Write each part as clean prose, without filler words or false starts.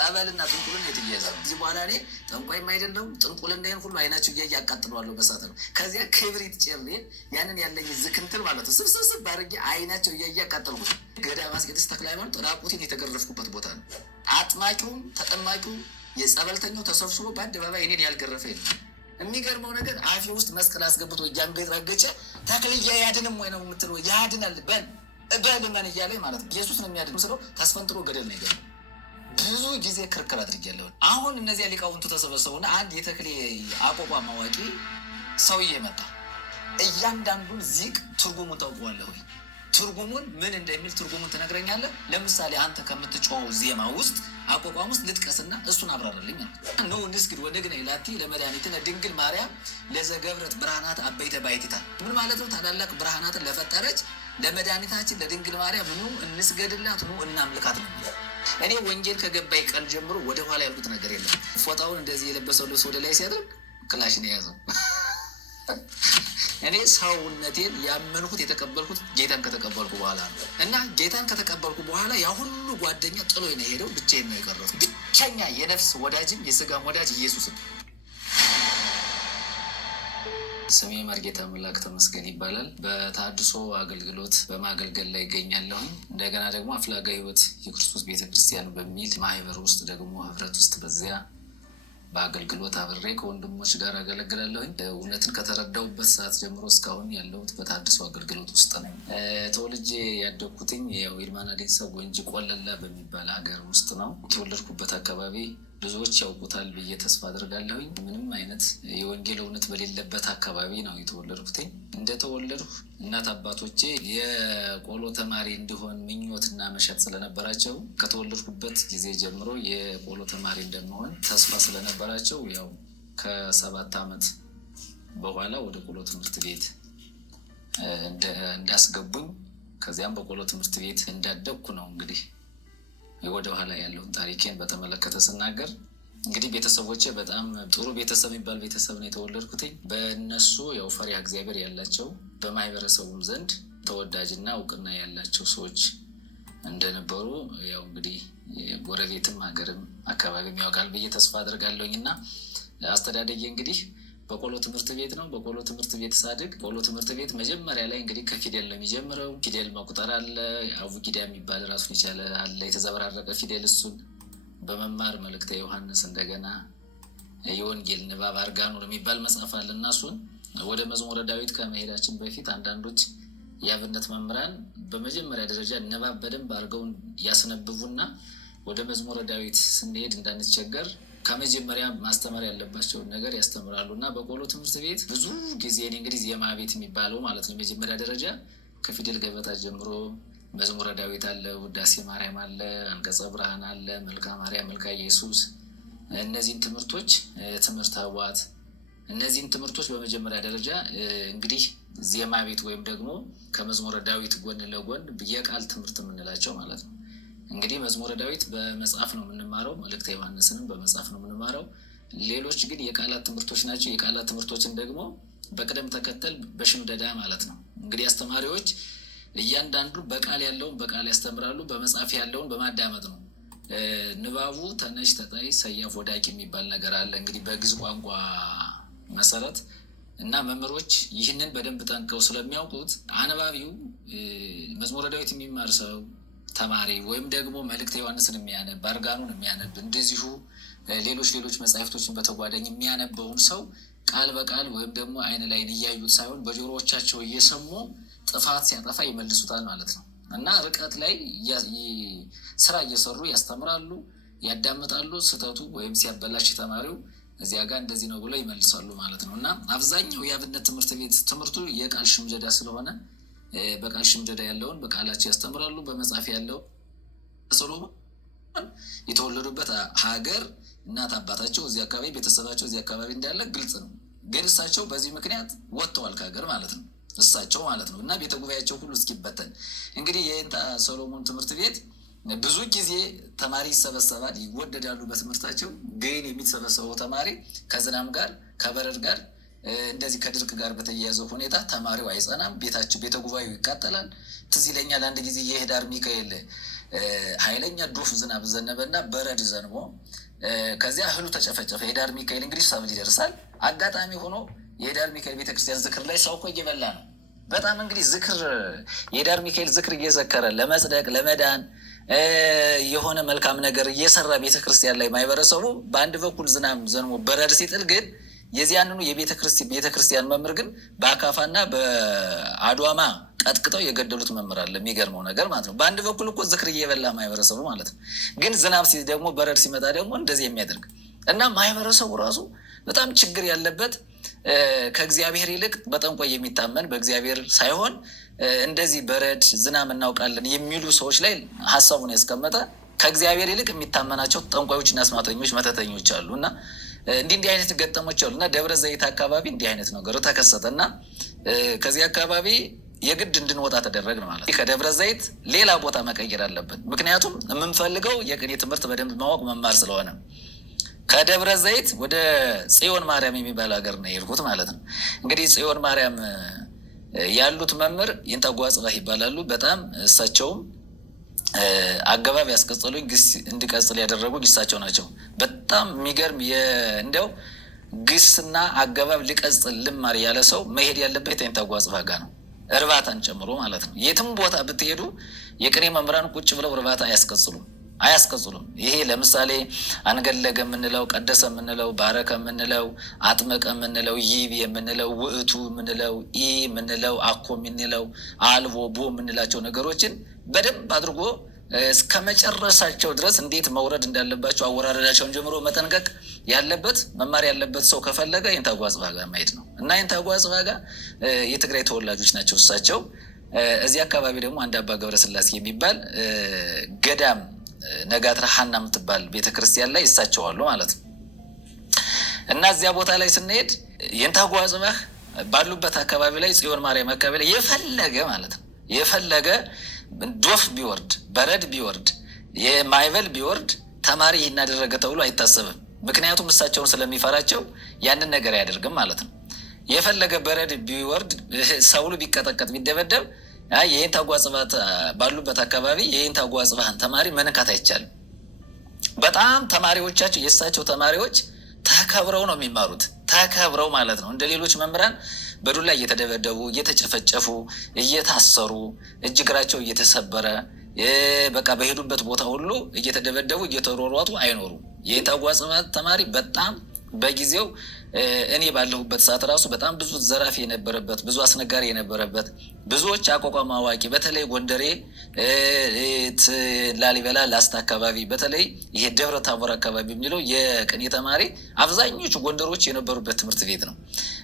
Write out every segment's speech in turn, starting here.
ጠበልና ጥንቁልና የተያያዛሉ። እዚህ በኋላ እኔ ጠንቋይም አይደለሁም ጥንቁልናዬን ሁሉ አይናቸው እያየ አቃጥለዋለሁ በሳት ነው። ከዚያ ክብሪት ጭሬ ያንን ያለኝ ዝክንትል ማለት ነው ስብስብስብ ባድርጌ አይናቸው እያየ አቃጠልኩት። ገዳመ አስቄጥስ ተክለ ሃይማኖት ራቁቴን የተገረፍኩበት ቦታ ነው። አጥማቂውም ተጠማቂውም የጸበልተኛው ተሰብስቦ በአደባባይ እኔን ያልገረፈ የለም። የሚገርመው ነገር አፌ ውስጥ መስቀል አስገብቶ እያንገራገጨ ተክልዬ ያድንም ወይ ነው የምትለው? ያድናል በልመን እያለ ማለት ነው። ኢየሱስ ነው የሚያድን ስለው ተስፈንጥሮ ገደል ነው ይገኛል። ብዙ ጊዜ ክርክር አድርጌያለሁ። አሁን እነዚያ ሊቃውንቱ ተሰበሰቡና አንድ የተክሌ አቋቋም አዋቂ ሰውዬ መጣ። እያንዳንዱን ዚቅ ትርጉሙን ታውቀዋለህ ወይ? ትርጉሙን ምን እንደሚል ትርጉሙን ትነግረኛለህ? ለምሳሌ አንተ ከምትጮኸው ዜማ ውስጥ አቋቋም ውስጥ ልጥቀስና እሱን አብራራልኝ አልኩት። ኖ ንስግድ ወነግነ ላቲ ለመድኃኒትነ ድንግል ማርያም ለዘገብረት ብርሃናት አበይተ ባይቲታ። ምን ማለት ነው? ታላላቅ ብርሃናትን ለፈጠረች ለመድኃኒታችን ለድንግል ማርያም ኑ እንስገድላት፣ ኑ እናምልካት ነው። እኔ ወንጌል ከገባይ ቀን ጀምሮ ወደ ኋላ ያልኩት ነገር የለም። ፎጣውን እንደዚህ የለበሰው ልብስ ወደ ላይ ሲያደርግ ክላሽን የያዘው እኔ ሰውነቴን ያመንኩት የተቀበልኩት ጌታን ከተቀበልኩ በኋላ ነው። እና ጌታን ከተቀበልኩ በኋላ ያ ሁሉ ጓደኛ ጥሎ ነው የሄደው። ብቻዬን ነው የቀረሁት። ብቸኛ የነፍስ ወዳጅም የስጋም ወዳጅ ኢየሱስ ነው። ስሜ መርጌታ አምላክ ተመስገን ይባላል። በተሐድሶ አገልግሎት በማገልገል ላይ ይገኛለሁ። እንደገና ደግሞ አፍላጋ ሕይወት የክርስቶስ ቤተክርስቲያን በሚል ማህበር ውስጥ ደግሞ ህብረት ውስጥ በዚያ በአገልግሎት አብሬ ከወንድሞች ጋር አገለግላለሁኝ። እውነትን ከተረዳሁበት ሰዓት ጀምሮ እስካሁን ያለሁት በተሐድሶ አገልግሎት ውስጥ ነው። ተወልጄ ያደግኩትኝ ይልማና ዴንሳ ጎንጂ ቆለላ በሚባል ሀገር ውስጥ ነው። የተወለድኩበት አካባቢ ብዙዎች ያውቁታል ብዬ ተስፋ አድርጋለሁኝ። ምንም አይነት የወንጌል እውነት በሌለበት አካባቢ ነው የተወለድኩትኝ። እንደተወለድኩ እናት አባቶቼ የቆሎ ተማሪ እንዲሆን ምኞትና መሻት ስለነበራቸው ከተወለድኩበት ጊዜ ጀምሮ የቆሎ ተማሪ እንደመሆን ተስፋ ስለነበራቸው ያው ከ7 ዓመት በኋላ ወደ ቆሎ ትምህርት ቤት እንዳስገቡኝ ከዚያም በቆሎ ትምህርት ቤት እንዳደግኩ ነው። እንግዲህ ወደ ኋላ ያለውን ታሪኬን በተመለከተ ስናገር እንግዲህ ቤተሰቦቼ በጣም ጥሩ ቤተሰብ የሚባል ቤተሰብ ነው የተወለድኩትኝ። በእነሱ ያው ፈሪሃ እግዚአብሔር ያላቸው በማህበረሰቡም ዘንድ ተወዳጅና እውቅና ያላቸው ሰዎች እንደነበሩ ያው እንግዲህ ጎረቤትም ሀገርም አካባቢም ያውቃል ብዬ ተስፋ አድርጋለሁኝ። እና አስተዳደጌ እንግዲህ በቆሎ ትምህርት ቤት ነው። በቆሎ ትምህርት ቤት ሳድግ ቆሎ ትምህርት ቤት መጀመሪያ ላይ እንግዲህ ከፊደል ነው የሚጀምረው። ፊደል መቁጠር አለ፣ አቡጊዳ የሚባል ራሱን የቻለ አለ፣ የተዘበራረቀ ፊደል። እሱን በመማር መልእክተ ዮሐንስ እንደገና የወንጌል ንባብ አርጋኖን የሚባል መጽሐፍ አለ እና እሱን ወደ መዝሙረ ዳዊት ከመሄዳችን በፊት አንዳንዶች የአብነት መምህራን በመጀመሪያ ደረጃ ንባብ በደንብ አድርገው ያስነብቡና ወደ መዝሙረ ዳዊት ስንሄድ እንዳንቸገር ከመጀመሪያ ማስተማር ያለባቸውን ነገር ያስተምራሉ። እና በቆሎ ትምህርት ቤት ብዙ ጊዜ እንግዲህ ዜማ ቤት የሚባለው ማለት ነው የመጀመሪያ ደረጃ ከፊደል ገበታ ጀምሮ መዝሙረ ዳዊት አለ፣ ውዳሴ ማርያም አለ፣ አንቀጸ ብርሃን አለ፣ መልካ ማርያም፣ መልካ ኢየሱስ፣ እነዚህን ትምህርቶች ትምህርት ኅቡዓት፣ እነዚህን ትምህርቶች በመጀመሪያ ደረጃ እንግዲህ ዜማ ቤት ወይም ደግሞ ከመዝሙረ ዳዊት ጎን ለጎን የቃል ትምህርት የምንላቸው ማለት ነው። እንግዲህ መዝሙረ ዳዊት በመጽሐፍ ነው የምንማረው፣ መልእክተ ዮሐንስንም በመጽሐፍ ነው የምንማረው። ሌሎች ግን የቃላት ትምህርቶች ናቸው። የቃላት ትምህርቶችን ደግሞ በቅደም ተከተል በሽምደዳ ማለት ነው። እንግዲህ አስተማሪዎች እያንዳንዱ በቃል ያለውን በቃል ያስተምራሉ፣ በመጽሐፍ ያለውን በማዳመጥ ነው። ንባቡ ተነሽ፣ ተጣይ፣ ሰያፍ፣ ወዳቂ የሚባል ነገር አለ እንግዲህ በግዕዝ ቋንቋ መሰረት እና መምህሮች ይህንን በደንብ ጠንቀው ስለሚያውቁት አንባቢው መዝሙረ ዳዊት የሚማር ሰው ተማሪ ወይም ደግሞ መልእክተ ዮሐንስን የሚያነብ አርጋኑን የሚያነብ እንደዚሁ ሌሎች መጽሐፍቶችን በተጓዳኝ የሚያነበውን ሰው ቃል በቃል ወይም ደግሞ አይን ላይን እያዩት ሳይሆን በጆሮዎቻቸው እየሰሙ ጥፋት ሲያጠፋ ይመልሱታል ማለት ነው። እና ርቀት ላይ ስራ እየሰሩ ያስተምራሉ፣ ያዳምጣሉ። ስህተቱ ወይም ሲያበላሽ ተማሪው እዚያ ጋር እንደዚህ ነው ብሎ ይመልሳሉ ማለት ነው። እና አብዛኛው የአብነት ትምህርት ቤት ትምህርቱ የቃል ሽምደዳ ስለሆነ በቃል ሽምደዳ ያለውን በቃላቸው ያስተምራሉ። በመጽሐፍ ያለው ሰሎሞን የተወለዱበት ሀገር እናት አባታቸው እዚህ አካባቢ ቤተሰባቸው እዚህ አካባቢ እንዳለ ግልጽ ነው። ግን እሳቸው በዚህ ምክንያት ወጥተዋል ከሀገር ማለት ነው። እሳቸው ማለት ነው እና ቤተ ጉባኤያቸው ሁሉ እስኪበተን እንግዲህ የእንታ ሰሎሞን ትምህርት ቤት ብዙ ጊዜ ተማሪ ይሰበሰባል፣ ይወደዳሉ በትምህርታቸው። ግን የሚሰበሰበው ተማሪ ከዝናብ ጋር ከበረድ ጋር እንደዚህ ከድርቅ ጋር በተያያዘው ሁኔታ ተማሪው አይጸናም። ቤተ ጉባኤው ይቃጠላል። ትዝ ይለኛል አንድ ጊዜ የህዳር ሚካኤል ኃይለኛ ዶፍ ዝናብ ዘነበና በረድ ዘንቦ ከዚያ እህሉ ተጨፈጨፈ። የዳር ሚካኤል እንግዲህ ሰብል ይደርሳል። አጋጣሚ ሆኖ የዳር ሚካኤል ቤተክርስቲያን ዝክር ላይ ሰው እኮ እየበላ ነው። በጣም እንግዲህ ዝክር የዳር ሚካኤል ዝክር እየዘከረ ለመጽደቅ ለመዳን የሆነ መልካም ነገር እየሰራ ቤተክርስቲያን ላይ ማህበረሰቡ በአንድ በኩል ዝናብ ዘንቦ በረድ ሲጥል ግን የዚያንኑ የቤተክርስቲያን መምህር ግን በአካፋና በአድዋማ ቀጥቅጠው የገደሉት መምህር አለ። የሚገርመው ነገር ማለት ነው። በአንድ በኩል እኮ ዝክር እየበላ ማህበረሰቡ ማለት ነው። ግን ዝናብ ደግሞ በረድ ሲመጣ ደግሞ እንደዚህ የሚያደርግ እና ማህበረሰቡ ራሱ በጣም ችግር ያለበት ከእግዚአብሔር ይልቅ በጠንቋይ የሚታመን በእግዚአብሔር ሳይሆን እንደዚህ በረድ ዝናብ እናውቃለን የሚሉ ሰዎች ላይ ሀሳቡን ያስቀመጠ ከእግዚአብሔር ይልቅ የሚታመናቸው ጠንቋዮችና አስማተኞች መተተኞች አሉ እና እንዲህ አይነት ገጠሞች አሉ እና ደብረ ዘይት አካባቢ እንዲህ አይነት ነገር ተከሰተ እና ከዚህ አካባቢ የግድ እንድንወጣ ተደረግን ማለት ነው። ከደብረ ዘይት ሌላ ቦታ መቀየር አለብን። ምክንያቱም የምንፈልገው የቅኔ ትምህርት በደንብ ማወቅ መማር ስለሆነ ከደብረ ዘይት ወደ ጽዮን ማርያም የሚባል ሀገር ነው የሄድኩት ማለት ነው። እንግዲህ ጽዮን ማርያም ያሉት መምህር ይንጠጓ ጽባህ ይባላሉ። በጣም እሳቸውም አገባብ ያስቀጸሉኝ ግስ እንዲቀጽል ያደረጉ ግሳቸው ናቸው። በጣም የሚገርም እንዲያው ግስና አገባብ ሊቀጽል ልማር ያለ ሰው መሄድ ያለበት ይንጠጓ ጽባህ ጋር ነው፣ እርባታን ጨምሮ ማለት ነው። የትም ቦታ ብትሄዱ የቅኔ መምህራን ቁጭ ብለው እርባታ አያስቀጽሉም። ይሄ ለምሳሌ አንገለገ የምንለው፣ ቀደሰ የምንለው፣ ባረከ የምንለው፣ አጥመቀ የምንለው፣ ይብ የምንለው፣ ውእቱ የምንለው፣ ኢ የምንለው፣ አኮ የምንለው፣ አልቦ ቦ የምንላቸው ነገሮችን በደንብ አድርጎ እስከ መጨረሻቸው ድረስ እንዴት መውረድ እንዳለባቸው አወራረዳቸውን ጀምሮ መጠንቀቅ ያለበት መማር ያለበት ሰው ከፈለገ ይንጠጓ ጽባህ ጋር ማየት ነው እና ይንጠጓ ጽባህ ጋር የትግራይ ተወላጆች ናቸው እሳቸው። እዚህ አካባቢ ደግሞ አንድ አባ ገብረስላሴ የሚባል ገዳም ነጋትራ ሀና የምትባል ቤተክርስቲያን ላይ ይሳቸዋሉ ማለት ነው እና እዚያ ቦታ ላይ ስንሄድ ይንጠጓ ጽባህ ባሉበት አካባቢ ላይ ጽዮን ማርያም አካባቢ ላይ የፈለገ ዶፍ ቢወርድ በረድ ቢወርድ የማይበል ቢወርድ ተማሪ እናደረገ ተብሎ አይታሰብም። ምክንያቱም እሳቸውን ስለሚፈራቸው ያንን ነገር አያደርግም ማለት ነው። የፈለገ በረድ ቢወርድ ሰውሉ ቢቀጠቀጥ ቢደበደብ የይንጠጓ ጽባህ ባሉበት አካባቢ የይንጠጓ ጽባህን ተማሪ መንካት አይቻልም። በጣም ተማሪዎቻቸው የእሳቸው ተማሪዎች ተከብረው ነው የሚማሩት። ተከብረው ማለት ነው። እንደ ሌሎች መምህራን በዱላ እየተደበደቡ እየተጨፈጨፉ እየታሰሩ እጅ እግራቸው እየተሰበረ በቃ በሄዱበት ቦታ ሁሉ እየተደበደቡ እየተሯሯጡ አይኖሩም። የይንጠጓ ጽባህ ተማሪ በጣም በጊዜው እኔ ባለሁበት ሰዓት ራሱ በጣም ብዙ ዘራፊ የነበረበት ብዙ አስነጋሪ የነበረበት ብዙዎች አቋቋም አዋቂ በተለይ ጎንደሬ ላሊበላ ላስታ አካባቢ በተለይ ይሄ ደብረ ታቦር አካባቢ የሚለው የቅኔ ተማሪ አብዛኞቹ ጎንደሮች የነበሩበት ትምህርት ቤት ነው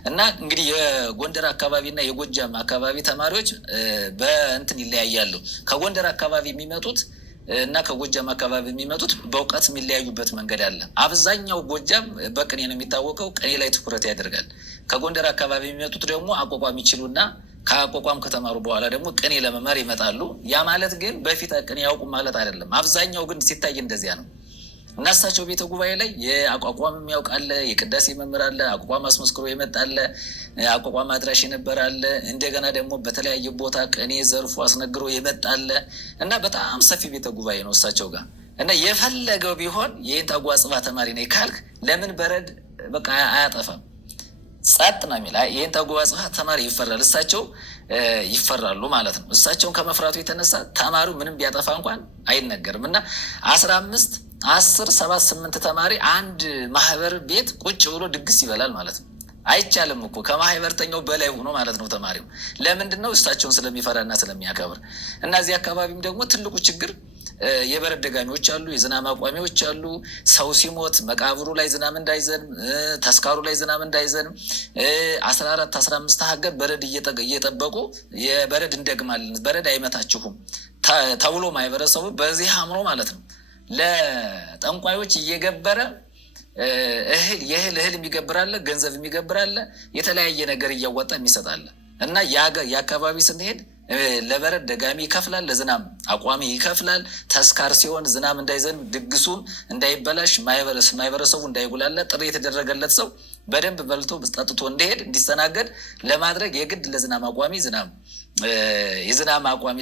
እና እንግዲህ የጎንደር አካባቢ እና የጎጃም አካባቢ ተማሪዎች በእንትን ይለያያሉ። ከጎንደር አካባቢ የሚመጡት እና ከጎጃም አካባቢ የሚመጡት በእውቀት የሚለያዩበት መንገድ አለ። አብዛኛው ጎጃም በቅኔ ነው የሚታወቀው፣ ቅኔ ላይ ትኩረት ያደርጋል። ከጎንደር አካባቢ የሚመጡት ደግሞ አቋቋም ይችሉና ከአቋቋም ከተማሩ በኋላ ደግሞ ቅኔ ለመማር ይመጣሉ። ያ ማለት ግን በፊት ቅኔ ያውቁም ማለት አይደለም። አብዛኛው ግን ሲታይ እንደዚያ ነው እና እሳቸው ቤተ ጉባኤ ላይ የአቋቋም የሚያውቅ አለ፣ የቅዳሴ መምህር አለ፣ አቋቋም አስመስክሮ የመጣለ አቋቋም አድራሽ የነበረ አለ፣ እንደገና ደግሞ በተለያየ ቦታ ቅኔ ዘርፎ አስነግሮ የመጣለ እና በጣም ሰፊ ቤተ ጉባኤ ነው እሳቸው ጋር እና የፈለገው ቢሆን የይንጠጓ ጽባህ ተማሪ ነኝ ካልክ ለምን በረድ በቃ አያጠፋም፣ ጸጥ ነው የሚል የይንጠጓ ጽባህ ተማሪ ይፈራል። እሳቸው ይፈራሉ ማለት ነው። እሳቸውን ከመፍራቱ የተነሳ ተማሪው ምንም ቢያጠፋ እንኳን አይነገርም እና 15 10 7 8 ተማሪ አንድ ማህበር ቤት ቁጭ ብሎ ድግስ ይበላል ማለት ነው። አይቻልም እኮ ከማህበርተኛው በላይ ሆኖ ማለት ነው ተማሪው። ለምንድን ነው? እሳቸውን ስለሚፈራና ስለሚያከብር እና እዚህ አካባቢም ደግሞ ትልቁ ችግር የበረድ ደጋሚዎች አሉ፣ የዝናብ አቋሚዎች አሉ። ሰው ሲሞት መቃብሩ ላይ ዝናብ እንዳይዘንም፣ ተስካሩ ላይ ዝናብ እንዳይዘንም 14 15 ሀገር በረድ እየጠበቁ የበረድ እንደግማለን በረድ አይመታችሁም ተብሎ ማህበረሰቡ በዚህ አምኖ ማለት ነው ለጠንቋዮች እየገበረ እህል የሚገብራለ፣ ገንዘብ የሚገብራለ፣ የተለያየ ነገር እያወጣ የሚሰጣለ እና የአካባቢ ስንሄድ ለበረድ ደጋሚ ይከፍላል፣ ለዝናብ አቋሚ ይከፍላል። ተስካር ሲሆን ዝናብ እንዳይዘንብ ድግሱም እንዳይበላሽ ማህበረሰቡ እንዳይጉላለ ጥሪ የተደረገለት ሰው በደንብ በልቶ ጠጥቶ እንዲሄድ እንዲስተናገድ ለማድረግ የግድ ለዝናብ አቋሚ የዝናብ አቋሚ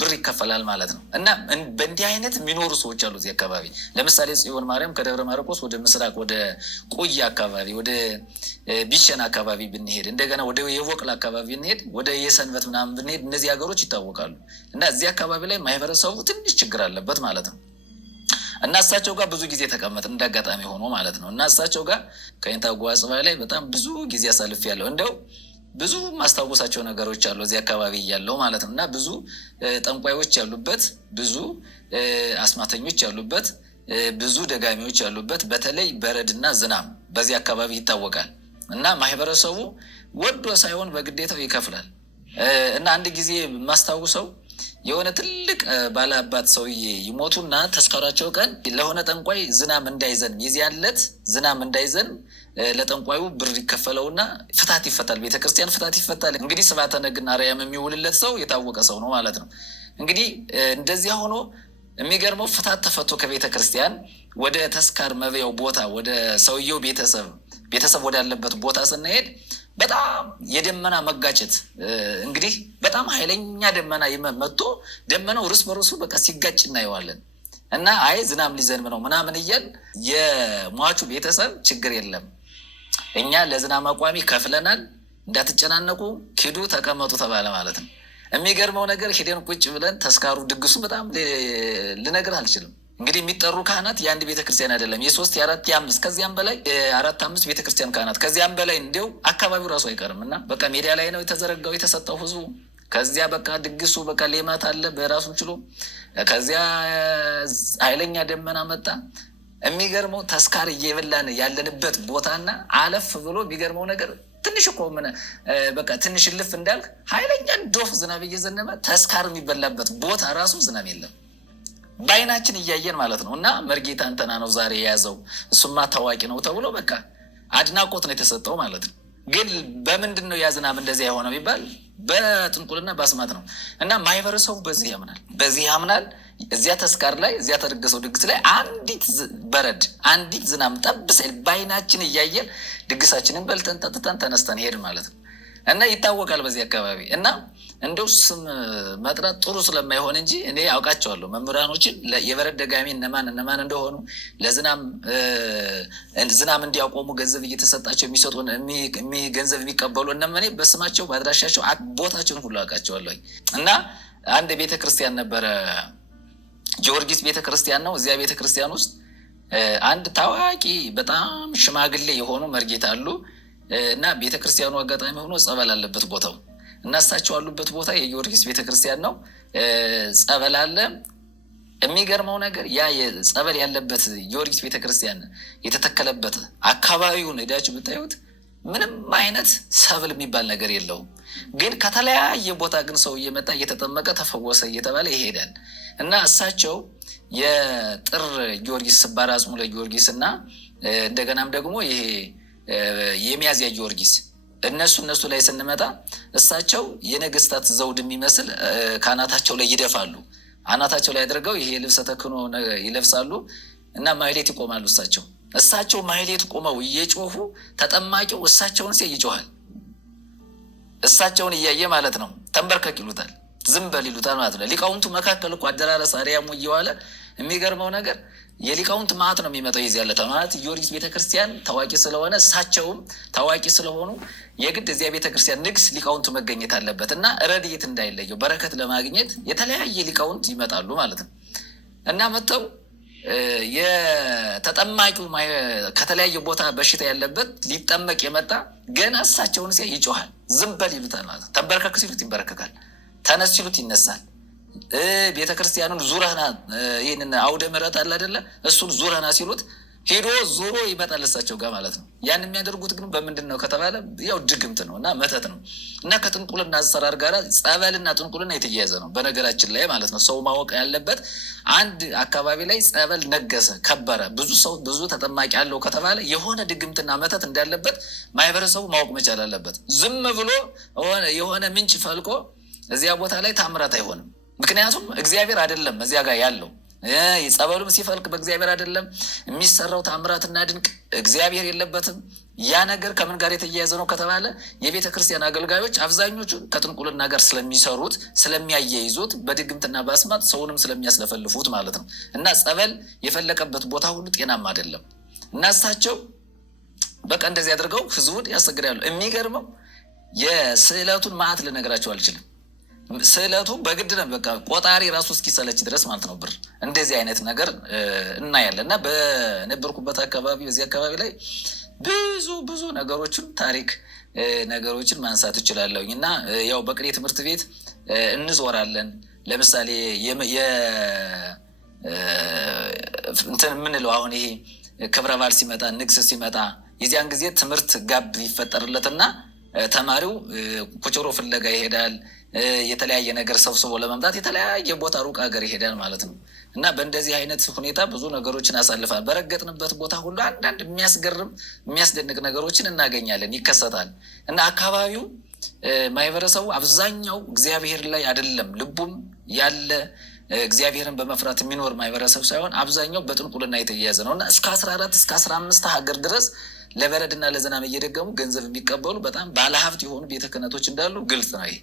ብር ይከፈላል ማለት ነው። እና በእንዲህ አይነት የሚኖሩ ሰዎች አሉ እዚህ አካባቢ። ለምሳሌ ጽዮን ማርያም ከደብረ ማርቆስ ወደ ምስራቅ ወደ ቆያ አካባቢ ወደ ቢሸን አካባቢ ብንሄድ፣ እንደገና ወደ የቦቅላ አካባቢ ብንሄድ፣ ወደ የሰንበት ምናምን ብንሄድ እነዚህ ሀገሮች ይታወቃሉ። እና እዚህ አካባቢ ላይ ማህበረሰቡ ትንሽ ችግር አለበት ማለት ነው። እና እሳቸው ጋር ብዙ ጊዜ ተቀመጥ እንዳጋጣሚ ሆኖ ማለት ነው። እና እሳቸው ጋር ከይንታ ጓጽባ ላይ በጣም ብዙ ጊዜ አሳልፍ ያለው እንደው ብዙ ማስታወሳቸው ነገሮች አሉ እዚህ አካባቢ እያለው ማለት ነው። እና ብዙ ጠንቋዮች ያሉበት፣ ብዙ አስማተኞች ያሉበት፣ ብዙ ደጋሚዎች ያሉበት፣ በተለይ በረድና ዝናብ በዚህ አካባቢ ይታወቃል። እና ማህበረሰቡ ወዶ ሳይሆን በግዴታው ይከፍላል። እና አንድ ጊዜ ማስታውሰው የሆነ ትልቅ ባለአባት ሰውዬ ይሞቱና ተስካራቸው ቀን ለሆነ ጠንቋይ ዝናብ እንዳይዘን የዚያን ዕለት ዝናብ እንዳይዘን ለጠንቋዩ ብር ይከፈለውና ፍታት ይፈታል። ቤተክርስቲያን ፍታት ይፈታል። እንግዲህ ስብሐተ ነግና አርያም የሚውልለት ሰው የታወቀ ሰው ነው ማለት ነው። እንግዲህ እንደዚያ ሆኖ የሚገርመው ፍታት ተፈቶ ከቤተክርስቲያን ወደ ተስካር መብያው ቦታ ወደ ሰውየው ቤተሰብ ወዳለበት ቦታ ስንሄድ በጣም የደመና መጋጨት እንግዲህ በጣም ኃይለኛ ደመና መጥቶ ደመናው እርስ በርሱ በቃ ሲጋጭ እናየዋለን። እና አይ ዝናብ ሊዘንብ ነው ምናምን እያል የሟቹ ቤተሰብ ችግር የለም እኛ ለዝናብ አቋሚ ከፍለናል፣ እንዳትጨናነቁ ሂዱ ተቀመጡ ተባለ ማለት ነው። የሚገርመው ነገር ሄደን ቁጭ ብለን ተስካሩ ድግሱ በጣም ልነግር አልችልም። እንግዲህ የሚጠሩ ካህናት የአንድ ቤተክርስቲያን አይደለም፣ የ3 የ4 የ5 ከዚያም በላይ 4 5 ቤተክርስቲያን ካህናት ከዚያም በላይ እንዲው አካባቢው ራሱ አይቀርም። እና በቃ ሜዳ ላይ ነው የተዘረጋው የተሰጠው ህዝቡ። ከዚያ በቃ ድግሱ በቃ ሌማት አለ በራሱን ችሎ። ከዚያ ኃይለኛ ደመና መጣ። የሚገርመው ተስካር እየበላን ያለንበት ቦታና አለፍ ብሎ የሚገርመው ነገር ትንሽ እኮ በቃ ትንሽ ልፍ እንዳልክ ኃይለኛ ዶፍ ዝናብ እየዘነበ ተስካር የሚበላበት ቦታ ራሱ ዝናብ የለም። በአይናችን እያየን ማለት ነው። እና መርጌታ እንተና ነው ዛሬ የያዘው እሱማ ታዋቂ ነው ተብሎ በቃ አድናቆት ነው የተሰጠው ማለት ነው። ግን በምንድን ነው ያ ዝናብ እንደዚያ የሆነው ቢባል በጥንቁልና በአስማት ነው። እና ማህበረሰቡ በዚህ ያምናል። እዚያ ተስካር ላይ እዚያ ተደገሰው ድግስ ላይ አንዲት በረድ አንዲት ዝናብ ጠብ ሳይል በአይናችን እያየን ድግሳችንን በልተን ጠጥተን ተነስተን ሄድ ማለት ነው። እና ይታወቃል በዚህ አካባቢ። እና እንደው ስም መጥራት ጥሩ ስለማይሆን እንጂ እኔ አውቃቸዋለሁ መምህራኖችን የበረድ ደጋሚ እነማን እንደሆኑ ዝናብ እንዲያቆሙ ገንዘብ እየተሰጣቸው የሚሰጡ ገንዘብ የሚቀበሉ እነመኔ በስማቸው በአድራሻቸው ቦታቸውን ሁሉ አውቃቸዋለሁ። እና አንድ ቤተክርስቲያን ነበረ፣ ጊዮርጊስ ቤተክርስቲያን ነው። እዚያ ቤተክርስቲያን ውስጥ አንድ ታዋቂ በጣም ሽማግሌ የሆኑ መርጌታ አሉ። እና ቤተክርስቲያኑ አጋጣሚ ሆኖ ጸበል አለበት ቦታው። እና እሳቸው አሉበት ቦታ የጊዮርጊስ ቤተክርስቲያን ነው። ጸበል አለ። የሚገርመው ነገር ያ ጸበል ያለበት ጊዮርጊስ ቤተክርስቲያን የተተከለበት አካባቢውን ሄዳችሁ ብታዩት ምንም አይነት ሰብል የሚባል ነገር የለውም። ግን ከተለያየ ቦታ ግን ሰው እየመጣ እየተጠመቀ ተፈወሰ እየተባለ ይሄዳል። እና እሳቸው የጥር ጊዮርጊስ ስባር አጽሙ ለጊዮርጊስ እና እንደገናም ደግሞ ይሄ የሚያዝያ ጊዮርጊስ እነሱ ላይ ስንመጣ እሳቸው የነገስታት ዘውድ የሚመስል ከአናታቸው ላይ ይደፋሉ። አናታቸው ላይ አድርገው ይሄ ልብሰ ተክህኖ ይለብሳሉ እና ማህሌት ይቆማሉ። እሳቸው ማህሌት ቆመው እየጮሁ ተጠማቂው እሳቸውን ሲያይ ይጮሃል። እሳቸውን እያየ ማለት ነው። ተንበርከክ ይሉታል፣ ዝም በል ይሉታል ማለት ነው። ሊቃውንቱ መካከል እኮ አደራረስ አርያሙ እየዋለ የሚገርመው ነገር የሊቃውንት ማዕት ነው የሚመጣው። የዚህ ያለ ማለት ጊዮርጊስ ቤተክርስቲያን ታዋቂ ስለሆነ እሳቸውም ታዋቂ ስለሆኑ የግድ እዚያ ቤተክርስቲያን ንግስ ሊቃውንቱ መገኘት አለበት እና ረድኤት እንዳይለየው በረከት ለማግኘት የተለያየ ሊቃውንት ይመጣሉ ማለት ነው። እና መጥተው የተጠማቂው ከተለያየ ቦታ በሽታ ያለበት ሊጠመቅ የመጣ ገና እሳቸውን ሲያይ ይጮሃል። ዝም በል ይሉታል ማለት ነው። ተንበርከክ ሲሉት ይንበረከካል፣ ተነስ ሲሉት ይነሳል። ቤተክርስቲያኑን ዙረህና ይህንን አውደ ምሕረት አለ አይደለ? እሱን ዙረህና ሲሉት ሄዶ ዞሮ ይመጣል እሳቸው ጋር ማለት ነው። ያን የሚያደርጉት ግን በምንድን ነው ከተባለ ያው ድግምት ነው እና መተት ነው እና ከጥንቁልና አሰራር ጋር ጸበልና ጥንቁልና የተያያዘ ነው በነገራችን ላይ ማለት ነው። ሰው ማወቅ ያለበት አንድ አካባቢ ላይ ጸበል ነገሰ ከበረ ብዙ ሰው ብዙ ተጠማቂ አለው ከተባለ የሆነ ድግምትና መተት እንዳለበት ማህበረሰቡ ማወቅ መቻል አለበት። ዝም ብሎ የሆነ ምንጭ ፈልቆ እዚያ ቦታ ላይ ታምራት አይሆንም። ምክንያቱም እግዚአብሔር አይደለም እዚያ ጋር ያለው ጸበሉም ሲፈልቅ በእግዚአብሔር አይደለም የሚሰራው ታምራትና ድንቅ እግዚአብሔር የለበትም። ያ ነገር ከምን ጋር የተያያዘ ነው ከተባለ የቤተ ክርስቲያን አገልጋዮች አብዛኞቹ ከጥንቁልና ጋር ስለሚሰሩት ስለሚያያይዙት፣ በድግምትና በአስማት ሰውንም ስለሚያስለፈልፉት ማለት ነው። እና ጸበል የፈለቀበት ቦታ ሁሉ ጤናማ አይደለም። እና እሳቸው በቃ እንደዚህ አድርገው ህዝቡን ያሰግዳሉ። የሚገርመው የስዕለቱን ማዕት ልነግራቸው አልችልም። ስዕለቱ በግድ ነው፣ በቃ ቆጣሪ ራሱ እስኪሰለች ድረስ ማለት ነው ብር። እንደዚህ አይነት ነገር እናያለን። እና በነበርኩበት አካባቢ በዚህ አካባቢ ላይ ብዙ ነገሮችን ታሪክ ነገሮችን ማንሳት እችላለሁኝ። እና ያው በቅኔ ትምህርት ቤት እንዞራለን። ለምሳሌ እንትን የምንለው አሁን ይሄ ክብረ በዓል ሲመጣ ንግስ ሲመጣ የዚያን ጊዜ ትምህርት ጋብ ይፈጠርለትና ተማሪው ኮቾሮ ፍለጋ ይሄዳል። የተለያየ ነገር ሰብስቦ ለመምጣት የተለያየ ቦታ ሩቅ ሀገር ይሄዳል ማለት ነው። እና በእንደዚህ አይነት ሁኔታ ብዙ ነገሮችን አሳልፋል። በረገጥንበት ቦታ ሁሉ አንዳንድ የሚያስገርም የሚያስደንቅ ነገሮችን እናገኛለን፣ ይከሰታል። እና አካባቢው ማህበረሰቡ አብዛኛው እግዚአብሔር ላይ አይደለም ልቡም ያለ እግዚአብሔርን በመፍራት የሚኖር ማህበረሰብ ሳይሆን አብዛኛው በጥንቁልና የተያያዘ ነው። እና እስከ 14 እስከ 15 ሀገር ድረስ ለበረድና ለዝናብ እየደገሙ ገንዘብ የሚቀበሉ በጣም ባለሀብት የሆኑ ቤተ ክህነቶች እንዳሉ ግልጽ ነው ይሄ።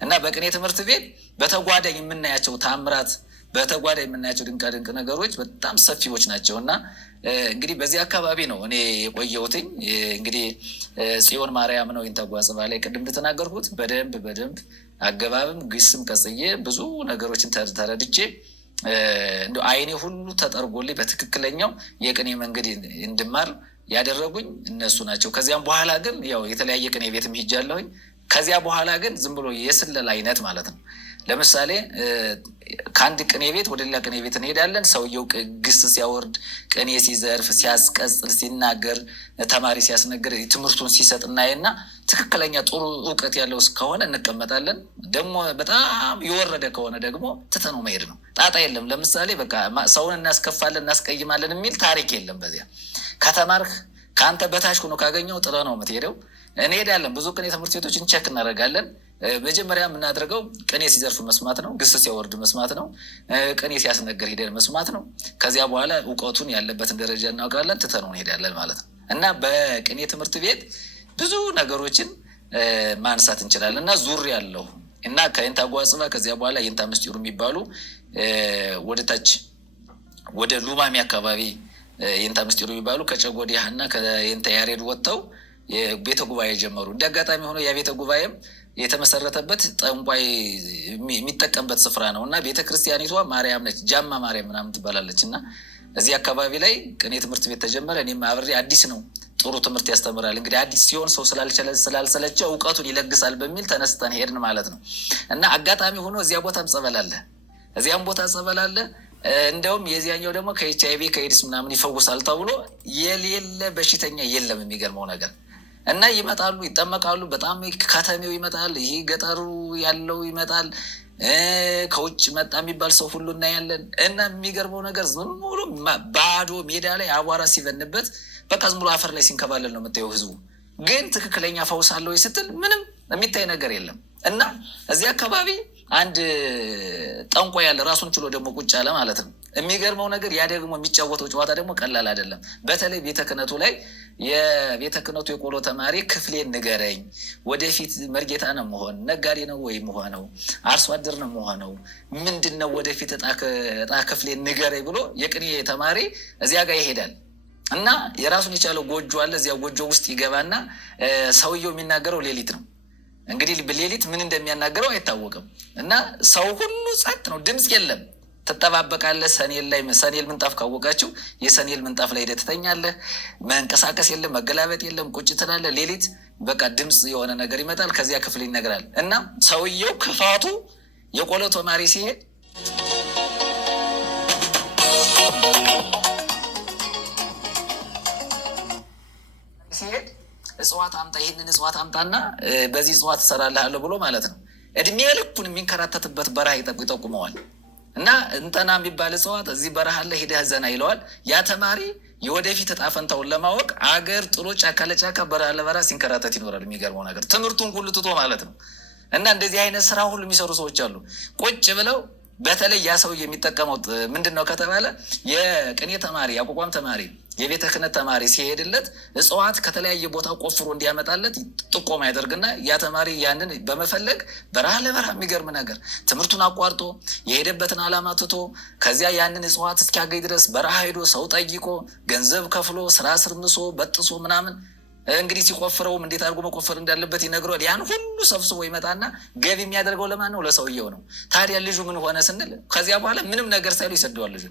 እና በቅኔ ትምህርት ቤት በተጓዳኝ የምናያቸው ታምራት፣ በተጓዳኝ የምናያቸው ድንቃድንቅ ነገሮች በጣም ሰፊዎች ናቸው። እና እንግዲህ በዚህ አካባቢ ነው እኔ የቆየሁትኝ። እንግዲህ ጽዮን ማርያም ነው ይንተጓ ጽባ ላይ ቅድም እንደተናገርኩት በደንብ አገባብም ግስም ቀጽዬ ብዙ ነገሮችን ተረድቼ እንደ አይኔ ሁሉ ተጠርጎልኝ በትክክለኛው የቅኔ መንገድ እንድማር ያደረጉኝ እነሱ ናቸው። ከዚያም በኋላ ግን ያው የተለያየ ቅኔ ቤትም ሄጃለሁኝ። ከዚያ በኋላ ግን ዝም ብሎ የስለላ አይነት ማለት ነው። ለምሳሌ ከአንድ ቅኔ ቤት ወደ ሌላ ቅኔ ቤት እንሄዳለን። ሰውየው ግስ ሲያወርድ፣ ቅኔ ሲዘርፍ፣ ሲያስቀጽል፣ ሲናገር፣ ተማሪ ሲያስነግር፣ ትምህርቱን ሲሰጥ እናይና ትክክለኛ ጥሩ እውቀት ያለው ከሆነ እንቀመጣለን። ደግሞ በጣም የወረደ ከሆነ ደግሞ ትተነው መሄድ ነው። ጣጣ የለም። ለምሳሌ በቃ ሰውን እናስከፋለን፣ እናስቀይማለን የሚል ታሪክ የለም። በዚያ ከተማርክ ከአንተ በታች ሆኖ ካገኘው ጥለ ነው የምትሄደው። እንሄዳለን። ብዙ ቅኔ ትምህርት ቤቶችን ቸክ እናደርጋለን። መጀመሪያ የምናደርገው ቅኔ ሲዘርፍ መስማት ነው። ግስ ሲያወርድ መስማት ነው። ቅኔ ሲያስነገር ሂደን መስማት ነው። ከዚያ በኋላ እውቀቱን ያለበትን ደረጃ እናውቃለን፣ ትተነው እንሄዳለን ማለት ነው። እና በቅኔ ትምህርት ቤት ብዙ ነገሮችን ማንሳት እንችላለን። እና ዙር ያለው እና ከይንታ ጓጽባ ከዚያ በኋላ ይንታ ምስጢሩ የሚባሉ ወደ ታች ወደ ሉማሜ አካባቢ ይንታ ምስጢሩ የሚባሉ ከጨጎዲያና ከይንታ ያሬድ ወጥተው የቤተ ጉባኤ ጀመሩ። እንደ አጋጣሚ ሆኖ የቤተ ጉባኤም የተመሰረተበት ጠንቋይ የሚጠቀምበት ስፍራ ነው። እና ቤተ ክርስቲያኒቷ ማርያም ነች፣ ጃማ ማርያም ምናምን ትባላለች። እና እዚህ አካባቢ ላይ ቅኔ ትምህርት ቤት ተጀመረ። እኔም አብሬ አዲስ ነው፣ ጥሩ ትምህርት ያስተምራል። እንግዲህ አዲስ ሲሆን ሰው ስላልሰለቸ እውቀቱን ይለግሳል በሚል ተነስተን ሄድን ማለት ነው። እና አጋጣሚ ሆኖ እዚያ ቦታም ጸበል አለ፣ እዚያም ቦታ ጸበል አለ። እንደውም የዚያኛው ደግሞ ከኤችአይቪ ከኤድስ ምናምን ይፈውሳል ተብሎ የሌለ በሽተኛ የለም። የሚገርመው ነገር እና ይመጣሉ፣ ይጠመቃሉ። በጣም ከተሜው ይመጣል፣ ይህ ገጠሩ ያለው ይመጣል፣ ከውጭ መጣ የሚባል ሰው ሁሉ እናያለን። እና የሚገርመው ነገር ዝም ብሎ ባዶ ሜዳ ላይ አቧራ ሲበንበት በቃ ዝም ብሎ አፈር ላይ ሲንከባለል ነው የምታየው ህዝቡ። ግን ትክክለኛ ፈውስ አለው ስትል ምንም የሚታይ ነገር የለም። እና እዚህ አካባቢ አንድ ጠንቋ ያለ ራሱን ችሎ ደግሞ ቁጭ አለ ማለት ነው። የሚገርመው ነገር ያ ደግሞ የሚጫወተው ጨዋታ ደግሞ ቀላል አይደለም። በተለይ ቤተ ክህነቱ ላይ የቤተ ክህነቱ የቆሎ ተማሪ ክፍሌን ንገረኝ፣ ወደፊት መርጌታ ነው መሆን፣ ነጋዴ ነው ወይ መሆነው፣ አርሶ አደር ነው መሆነው፣ ምንድን ነው ወደፊት እጣ ክፍሌን ንገረኝ ብሎ የቅኔ ተማሪ እዚያ ጋር ይሄዳል። እና የራሱን የቻለው ጎጆ አለ። እዚያ ጎጆ ውስጥ ይገባና ሰውየው የሚናገረው ሌሊት ነው። እንግዲህ ሌሊት ምን እንደሚያናገረው አይታወቅም። እና ሰው ሁሉ ጸጥ ነው፣ ድምፅ የለም። ትጠባበቃለህ። ሰኔል ምንጣፍ ካወቃችሁ የሰኔል ምንጣፍ ላይ ሄደህ ትተኛለህ። መንቀሳቀስ የለም፣ መገላበጥ የለም፣ ቁጭ ትላለህ። ሌሊት በቃ ድምፅ የሆነ ነገር ይመጣል፣ ከዚያ ክፍል ይነግራል። እና ሰውየው ክፋቱ የቆሎ ተማሪ ሲሄድ እጽዋት አምጣ፣ ይህንን እጽዋት አምጣና በዚህ እጽዋት ትሰራልሃለሁ ብሎ ማለት ነው። እድሜ ልኩን የሚንከራተትበት በረሃ ይጠቁመዋል። እና እንጠና የሚባል እጽዋት እዚህ በረሃ ላይ ሂደህ ዘና ይለዋል። ያ ተማሪ የወደፊት እጣ ፈንታውን ለማወቅ አገር ጥሎ ጫካ ለጫካ በረሃ ለበረሃ ሲንከራተት ይኖራል። የሚገርመው ነገር ትምህርቱን ሁሉ ትቶ ማለት ነው። እና እንደዚህ አይነት ስራ ሁሉ የሚሰሩ ሰዎች አሉ። ቁጭ ብለው በተለይ ያ ሰው የሚጠቀመው ምንድን ነው ከተባለ የቅኔ ተማሪ፣ የአቋቋም ተማሪ፣ የቤተ ክህነት ተማሪ ሲሄድለት እጽዋት ከተለያየ ቦታ ቆፍሮ እንዲያመጣለት ጥቆማ ያደርግና ያ ተማሪ ያንን በመፈለግ በረሃ ለበረሃ የሚገርም ነገር ትምህርቱን አቋርጦ የሄደበትን ዓላማ ትቶ ከዚያ ያንን እጽዋት እስኪያገኝ ድረስ በረሃ ሄዶ ሰው ጠይቆ ገንዘብ ከፍሎ ስራ ስር ምሶ በጥሶ ምናምን እንግዲህ ሲቆፍረውም እንዴት አድርጎ መቆፈር እንዳለበት ይነግረዋል። ያን ሁሉ ሰብስቦ ይመጣና ገቢ የሚያደርገው ለማን ነው? ለሰውየው ነው። ታዲያ ልጁ ምን ሆነ ስንል ከዚያ በኋላ ምንም ነገር ሳይሉ ይሰደዋል ልጁ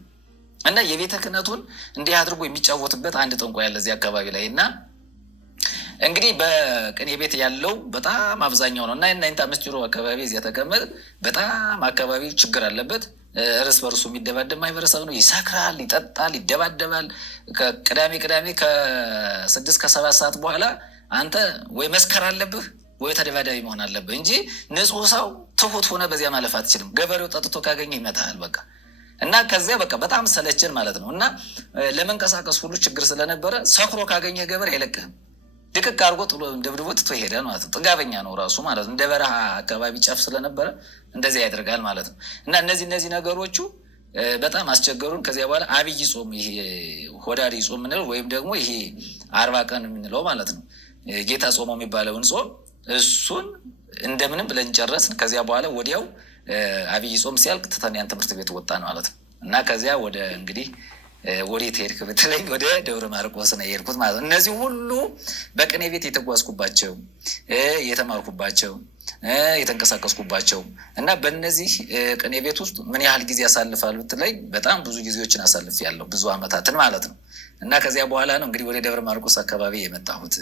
እና የቤተ ክህነቱን እንዲህ አድርጎ የሚጫወትበት አንድ ጠንቋይ ያለ እዚህ አካባቢ ላይ እና እንግዲህ በቅኔ ቤት ያለው በጣም አብዛኛው ነው እና እናንተ 5 ኪሎ አካባቢ እዚያ ተቀመጥ በጣም አካባቢው ችግር አለበት። እርስ በርሱ የሚደባደብ ማህበረሰብ ነው። ይሰክራል፣ ይጠጣል፣ ይደባደባል። ቅዳሜ ከ6 ከ7 ሰዓት በኋላ አንተ ወይ መስከር አለብህ ወይ ተደባዳቢ መሆን አለብህ እንጂ ንጹህ ሰው ትሁት ሆነ በዚያ ማለፍ አትችልም። ገበሬው ጠጥቶ ካገኘ ይመታል በቃ እና ከዚያ በቃ በጣም ሰለችን ማለት ነው እና ለመንቀሳቀስ ሁሉ ችግር ስለነበረ ሰክሮ ካገኘ ገበሬ አይለቅህም። ድቅቅ አድርጎ ጥሎ ደብድቦ ትቶ ይሄዳል ማለት ነው። ጥጋበኛ ነው ራሱ ማለት ነው። እንደ በረሃ አካባቢ ጨፍ ስለነበረ እንደዚያ ያደርጋል ማለት ነው እና እነዚህ ነገሮቹ በጣም አስቸገሩን። ከዚያ በኋላ አብይ ጾም፣ ይሄ ሆዳሪ ጾም ምንለው ወይም ደግሞ ይሄ 40 ቀን የምንለው ማለት ነው ጌታ ጾሞ የሚባለውን ጾም እሱን እንደምንም ብለን ጨረስን። ከዚያ በኋላ ወዲያው አብይ ጾም ሲያልቅ ትተን ያን ትምህርት ቤት ወጣን ማለት ነው እና ከዚያ ወደ እንግዲህ ወዴት ሄድክ ብትለኝ ወደ ደብረ ማርቆስ ነው የሄድኩት ማለት ነው። እነዚህ ሁሉ በቅኔ ቤት የተጓዝኩባቸው የተማርኩባቸው የተንቀሳቀስኩባቸው እና በእነዚህ ቅኔ ቤት ውስጥ ምን ያህል ጊዜ ያሳልፋል ብትለኝ በጣም ብዙ ጊዜዎችን አሳልፍ ያለው ብዙ ዓመታትን ማለት ነው እና ከዚያ በኋላ ነው እንግዲህ ወደ ደብረ ማርቆስ አካባቢ የመጣሁት።